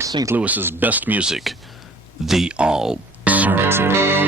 St. Louis's best music, the Alternative.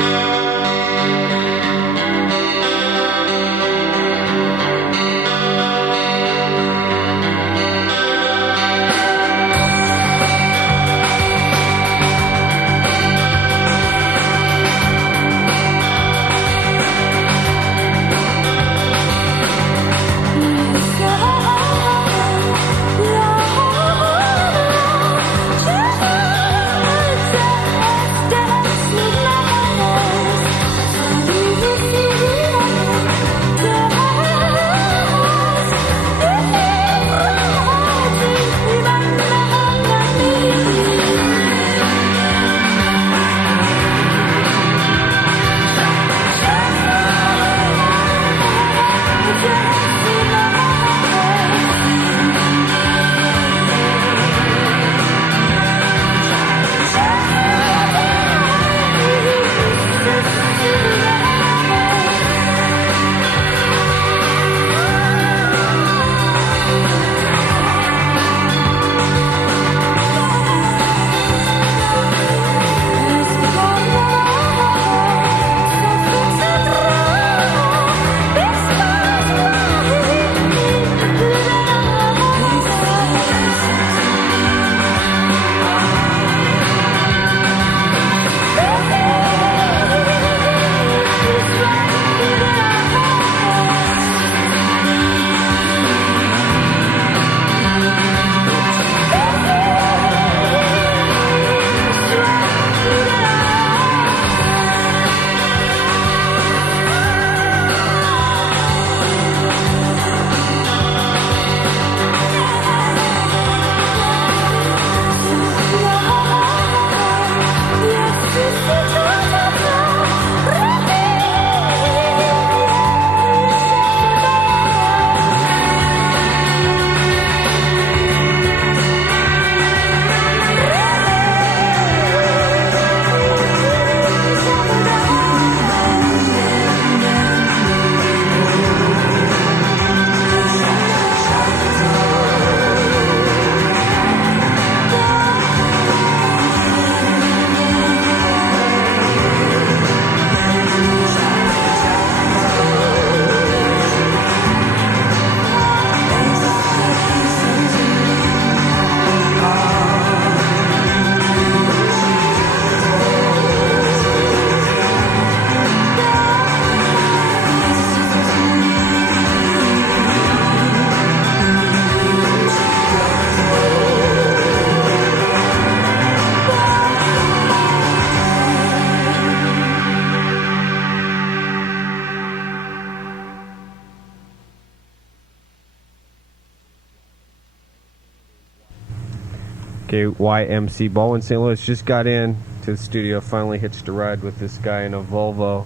KYMC Baldwin, St. Louis. Just got in to the studio, finally hitched a ride with this guy in a Volvo.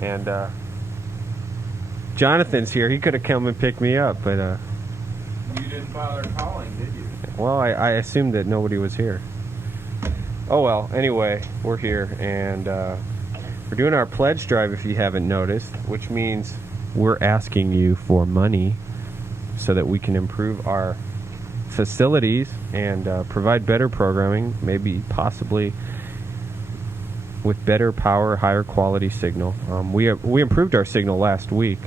And Jonathan's here. He could have come and picked me up, but you didn't bother calling, did you? Well, I assumed that nobody was here. Oh well, anyway, we're here, and we're doing our pledge drive, if you haven't noticed, which means we're asking you for money so that we can improve our facilities and provide better programming, maybe possibly with better power, higher quality signal. We improved our signal last week,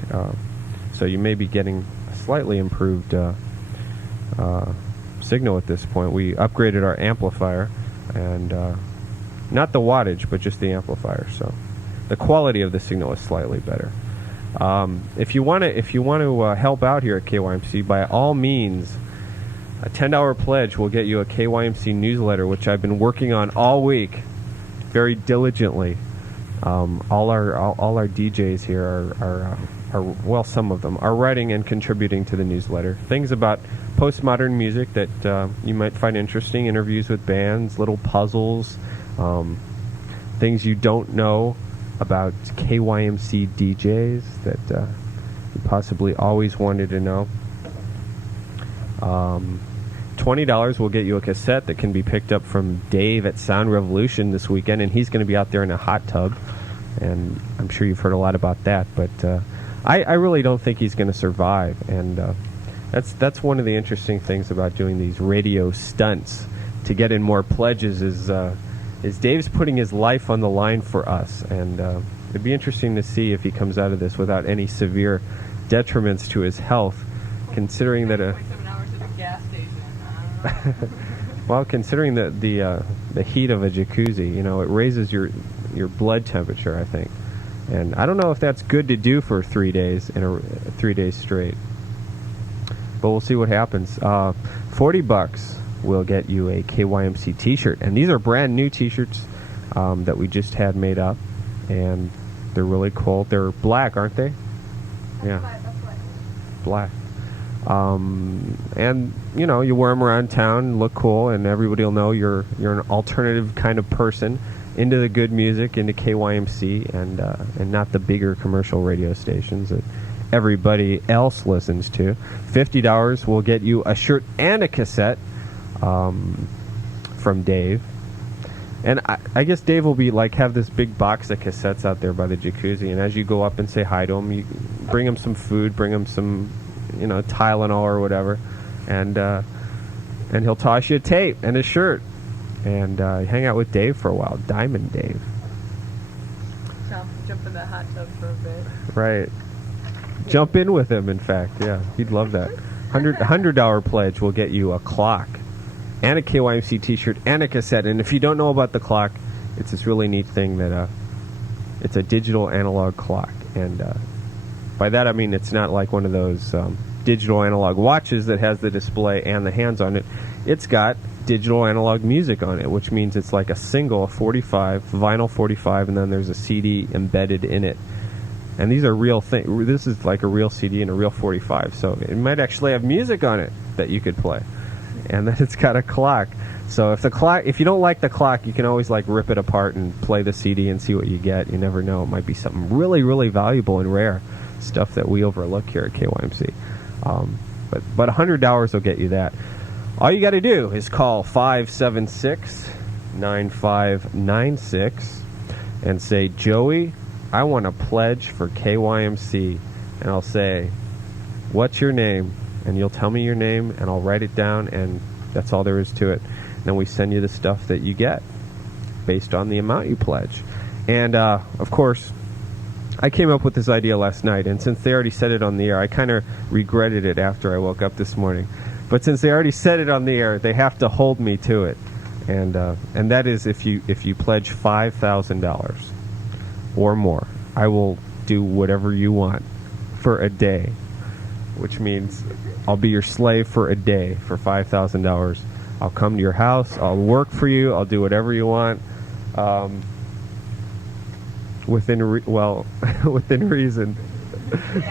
so you may be getting a slightly improved signal at this point. We upgraded our amplifier, and not the wattage, but just the amplifier. So the quality of the signal is slightly better. If you want to help out here at KYMC, by all means, a $10 pledge will get you a KYMC newsletter, which I've been working on all week, very diligently. All our DJs here are well, some of them are writing and contributing to the newsletter. Things about postmodern music that you might find interesting, interviews with bands, little puzzles, things you don't know about KYMC DJs that you possibly always wanted to know. $20 will get you a cassette that can be picked up from Dave at Sound Revolution this weekend, and he's going to be out there in a hot tub, and I'm sure you've heard a lot about that, but I really don't think he's going to survive, and that's one of the interesting things about doing these radio stunts. to get in more pledges is Dave's putting his life on the line for us, and it'd be interesting to see if he comes out of this without any severe detriments to his health, considering that 27 hours at a gas station. I don't know. well, considering the heat of a jacuzzi, you know, it raises your blood temperature, I think, and I don't know if that's good to do for 3 days in a 3 days straight, but we'll see what happens. $40 will get you a KYMC t-shirt, and these are brand new t-shirts that we just had made up, and they're really cool. They're black, aren't they? Yeah, black. And you know, you wear them around town, look cool, and everybody will know you're an alternative kind of person, into the good music, into KYMC, and not the bigger commercial radio stations that everybody else listens to. $50 will get you a shirt and a cassette from Dave. And I guess Dave will be like, have this big box of cassettes out there by the jacuzzi, and as you go up and say hi to him, you bring him some food, bring him some, you know, Tylenol or whatever, and he'll toss you a tape and a shirt, and hang out with Dave for a while. Diamond Dave. Jump in that hot tub for a bit. Right. Jump in with him, in fact. Yeah, he'd love that. $100 pledge will get you a clock and a KYMC t-shirt and a cassette. And if you don't know about the clock, it's this really neat thing that it's a digital analog clock. And by that I mean it's not like one of those digital analog watches that has the display and the hands on it. It's got digital analog music on it, which means it's like a single, a 45, vinyl 45, and then there's a CD embedded in it. And these are real things. This is like a real CD and a real 45, so it might actually have music on it that you could play. And then it's got a clock. So if you don't like the clock, you can always like rip it apart and play the CD and see what you get. You never know. It might be something really, really valuable and rare, stuff that we overlook here at KYMC. But $100 will get you that. All you got to do is call 576-9596 and say, Joey, I want to pledge for KYMC. And I'll say, what's your name? And you'll tell me your name, and I'll write it down, and that's all there is to it. And then we send you the stuff that you get based on the amount you pledge. And, of course, I came up with this idea last night, and since they already said it on the air, I kind of regretted it after I woke up this morning. But since they already said it on the air, they have to hold me to it. And that is if you pledge $5,000 or more, I will do whatever you want for a day, which means I'll be your slave for a day for $5,000. I'll come to your house. I'll work for you. I'll do whatever you want, within within reason.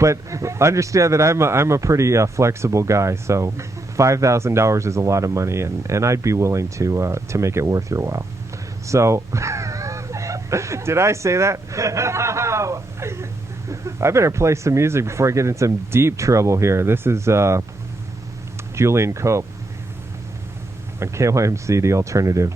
But understand that I'm a pretty flexible guy. So $5,000 is a lot of money, and I'd be willing to make it worth your while. So, did I say that? I better play some music before I get in some deep trouble here. This is Julian Cope on KYMC, The Alternative.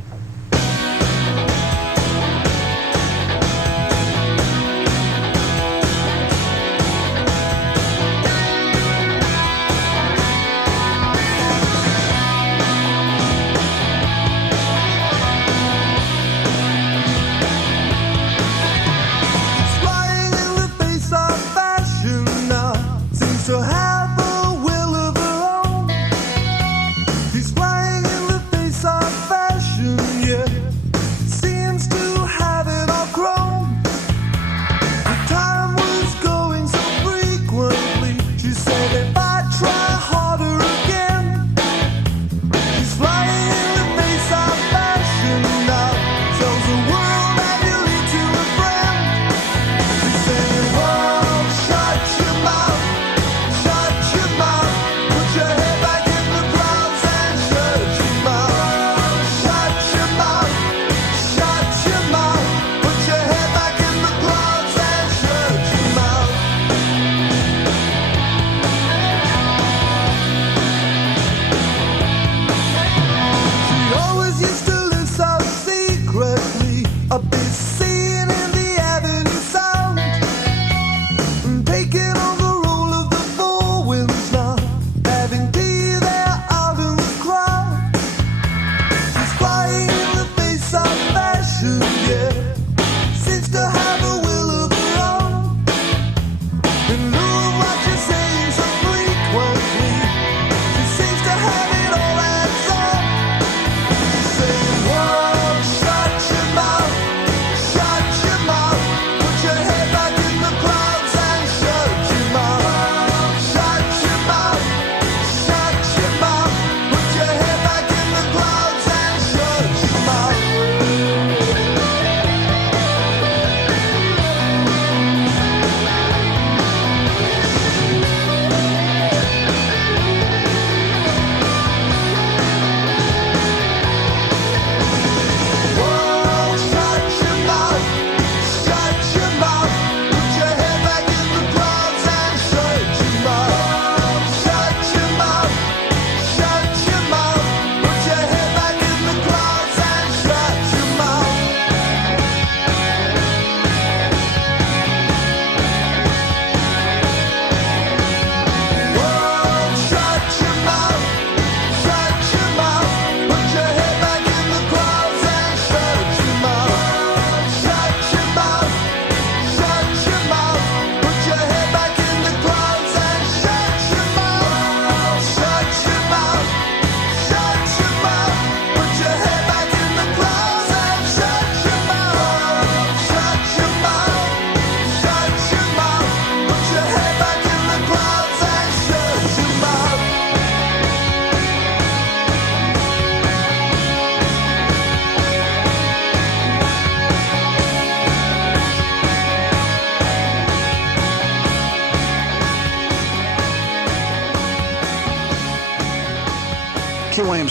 He's flying in the face of fashion.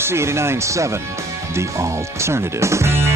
KYMC 89.7, the alternative.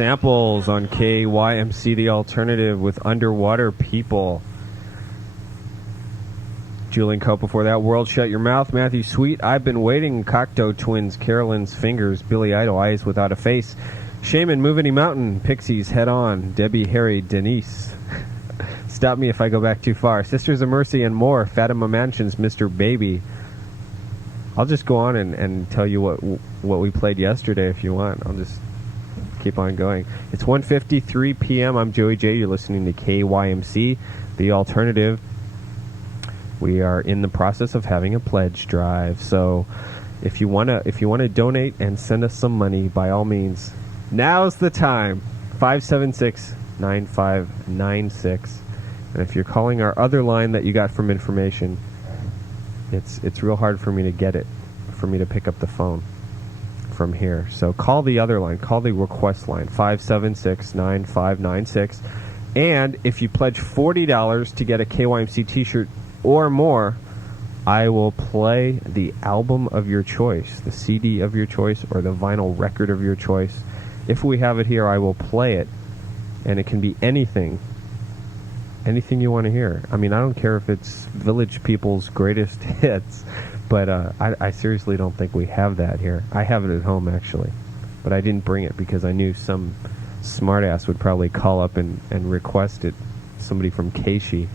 Samples on KYMC, the alternative, with Underwater People. Julian Cope before that. World Shut Your Mouth. Matthew Sweet. I've Been Waiting. Cocteau Twins. Carolyn's Fingers. Billy Idol. Eyes Without a Face. Shaman. Move Any Mountain. Pixies. Head On. Debbie Harry. Denise. Stop Me If I Go Back Too Far. Sisters of Mercy and more. Fatima Mansions. Mr. Baby. I'll just go on and tell you what we played yesterday if you want. I'll just keep on going. It's 1:53 p.m. I'm Joey J. You're listening to KYMC, the alternative. We are in the process of having a pledge drive. So if you wanna donate and send us some money, by all means, now's the time. 576-9596. And if you're calling our other line that you got from information, it's real hard for me to get it, for me to pick up the phone from here. So call the other line, call the request line, 576-9596. And if you pledge $40 to get a KYMC t-shirt or more, I will play the album of your choice, the CD of your choice, or the vinyl record of your choice. If we have it here, I will play it, and it can be anything you want to hear. I mean, I don't care if it's Village People's greatest hits, but I seriously don't think we have that here. I have it at home, actually, but I didn't bring it because I knew some smartass would probably call up and request it, somebody from Keishi.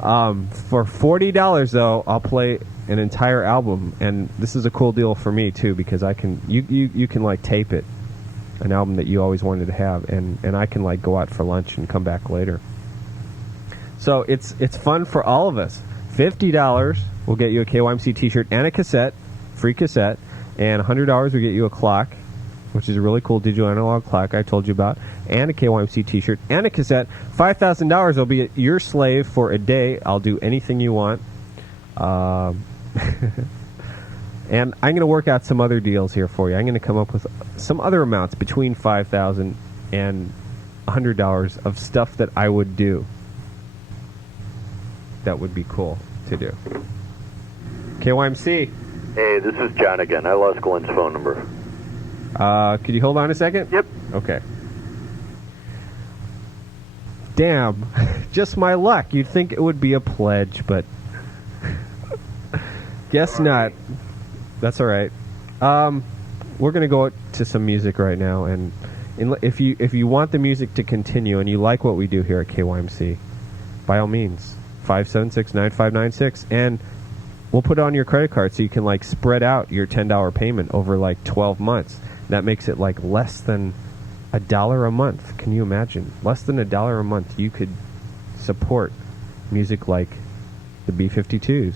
For $40, though, I'll play an entire album, and this is a cool deal for me, too, because I can, you can, like, tape it, an album that you always wanted to have, and I can, like, go out for lunch and come back later. So it's fun for all of us. $50 will get you a KYMC t-shirt and a cassette, free cassette, and $100 will get you a clock, which is a really cool digital analog clock I told you about, and a KYMC t-shirt and a cassette. $5,000 will be your slave for a day. I'll do anything you want. And I'm going to work out some other deals here for you. I'm going to come up with some other amounts between $5,000 and $100 of stuff that I would do. That would be cool to do. KYMC. Hey, this is John again. I lost Glenn's phone number. Could you hold on a second? Yep. Okay. Damn. Just my luck. You'd think it would be a pledge, but guess not. That's all right. We're going to go to some music right now, and if you want the music to continue and you like what we do here at KYMC, by all means, 576-9596, and we'll put it on your credit card so you can, like, spread out your $10 payment over, like, 12 months. That makes it, like, less than $1 a month. Can you imagine? Less than $1 a month, you could support music like the B-52s.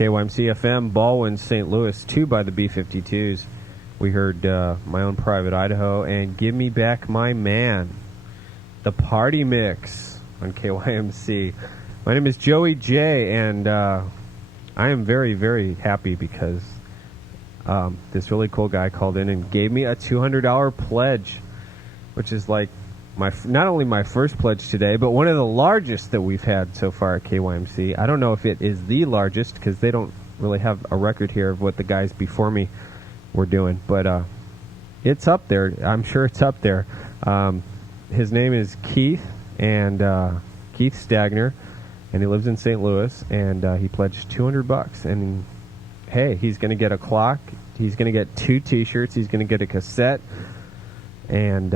KYMC FM, Baldwin, St. Louis, 2 by the B-52s. We heard My Own Private Idaho and Give Me Back My Man, the party mix on KYMC. My name is Joey J, and I am very, very happy because this really cool guy called in and gave me a $200 pledge, which is like not only my first pledge today, but one of the largest that we've had so far at KYMC. I don't know if it is the largest because they don't really have a record here of what the guys before me were doing, but it's up there. I'm sure it's up there. His name is Keith, and Keith Stagger, and he lives in St. Louis, and he pledged $200. And hey, he's going to get a clock. He's going to get 2 T-shirts. He's going to get a cassette, and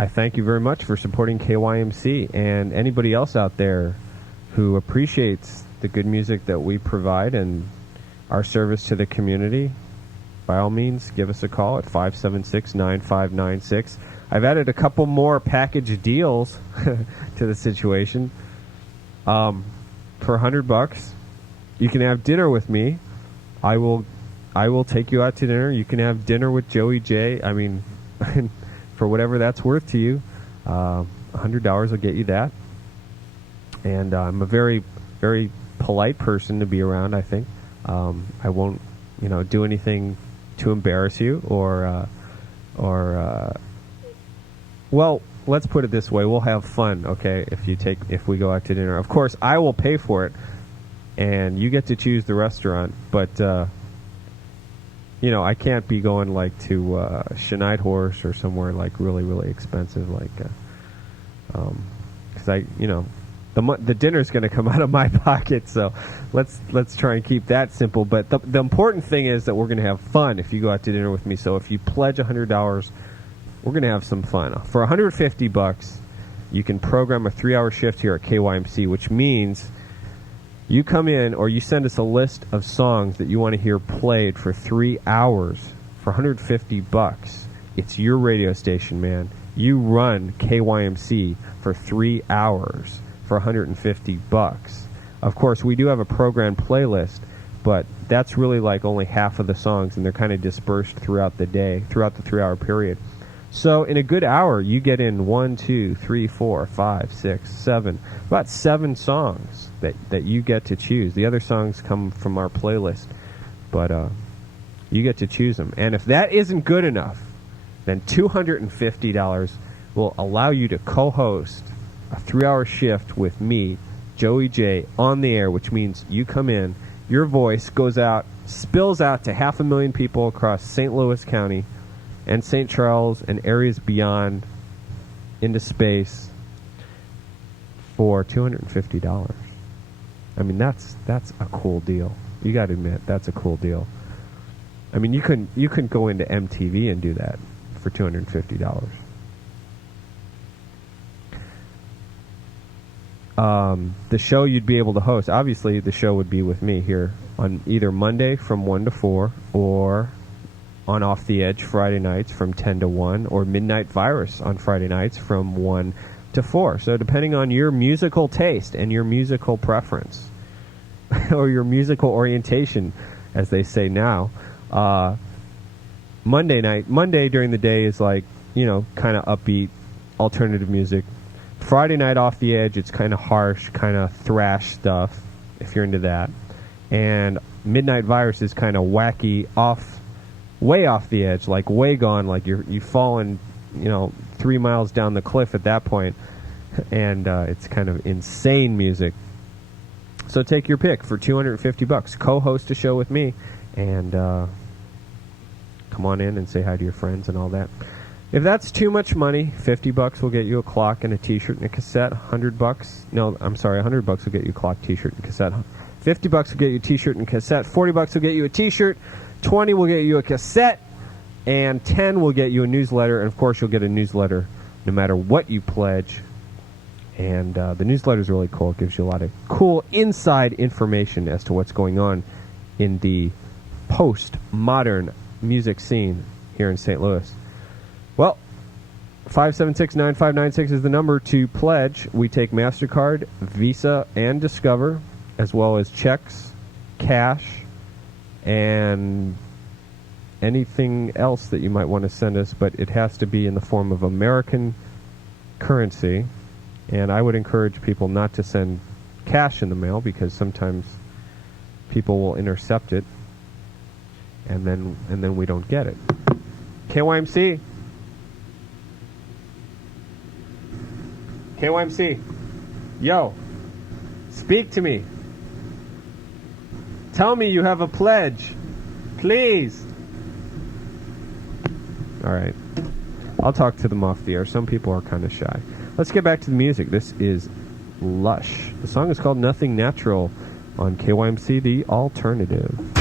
I thank you very much for supporting KYMC, and anybody else out there who appreciates the good music that we provide and our service to the community. By all means, give us a call at 576-9596. I've added a couple more package deals to the situation. For $100, you can have dinner with me. I will take you out to dinner. You can have dinner with Joey J. I mean, for whatever that's worth to you, $100 will get you that. And I'm a very, very polite person to be around, I think. I won't, do anything to embarrass you or well, let's put it this way. We'll have fun, okay, if we go out to dinner. Of course, I will pay for it, and you get to choose the restaurant, but I can't be going like to Schneid Horse or somewhere like really, really expensive, like because the dinner's going to come out of my pocket, so let's try and keep that simple. But the important thing is that we're going to have fun if you go out to dinner with me. So if you pledge $100, we're going to have some fun. For $150, you can program a 3-hour shift here at KYMC, which means you come in or you send us a list of songs that you want to hear played for 3 hours for $150. It's your radio station, man. You run KYMC for 3 hours for $150. Of course, we do have a programmed playlist, but that's really like only half of the songs, and they're kind of dispersed throughout the day, throughout the 3-hour period. So in a good hour, you get in 1, 2, 3, 4, 5, 6, 7, about 7 songs that you get to choose. The other songs come from our playlist, but you get to choose them. And if that isn't good enough, then $250 will allow you to co-host a 3-hour shift with me, Joey J, on the air, which means you come in, your voice goes out, spills out to 500,000 people across St. Louis County and St. Charles and areas beyond into space for $250. I mean, that's a cool deal. You got to admit, that's a cool deal. I mean, you couldn't go into MTV and do that for $250. The show you'd be able to host, obviously the show would be with me here on either Monday from 1 to 4 or on Off the Edge Friday nights from 10 to 1 or Midnight Virus on Friday nights from 1 to 4. So depending on your musical taste and your musical preference or your musical orientation, as they say now, Monday during the day is like, kind of upbeat alternative music. Friday night Off the Edge, it's kind of harsh, kind of thrash stuff, if you're into that. And Midnight Virus is kind of wacky, way off the edge, like way gone, like you've fallen, 3 miles down the cliff at that point. And it's kind of insane music. So take your pick for $250. Co-host a show with me, and come on in and say hi to your friends and all that. If that's too much money, $50 will get you a clock and a T-shirt and a cassette. $100 will get you a clock, T-shirt, and cassette. $50 will get you a T-shirt and cassette. $40 will get you a T-shirt. $20 will get you a cassette, and $10 will get you a newsletter. And of course, you'll get a newsletter no matter what you pledge. And the newsletter is really cool. It gives you a lot of cool inside information as to what's going on in the post-modern music scene here in St. Louis. Well, 576-9596 is the number to pledge. We take MasterCard, Visa, and Discover, as well as checks, cash, and anything else that you might want to send us, but it has to be in the form of American currency. And I would encourage people not to send cash in the mail, because sometimes people will intercept it, and then we don't get it. KYMC. KYMC. Yo. Speak to me. Tell me you have a pledge. Please. Alright. I'll talk to them off the air. Some people are kind of shy. Let's get back to the music. This is Lush. The song is called Nothing Natural on KYMC, The Alternative.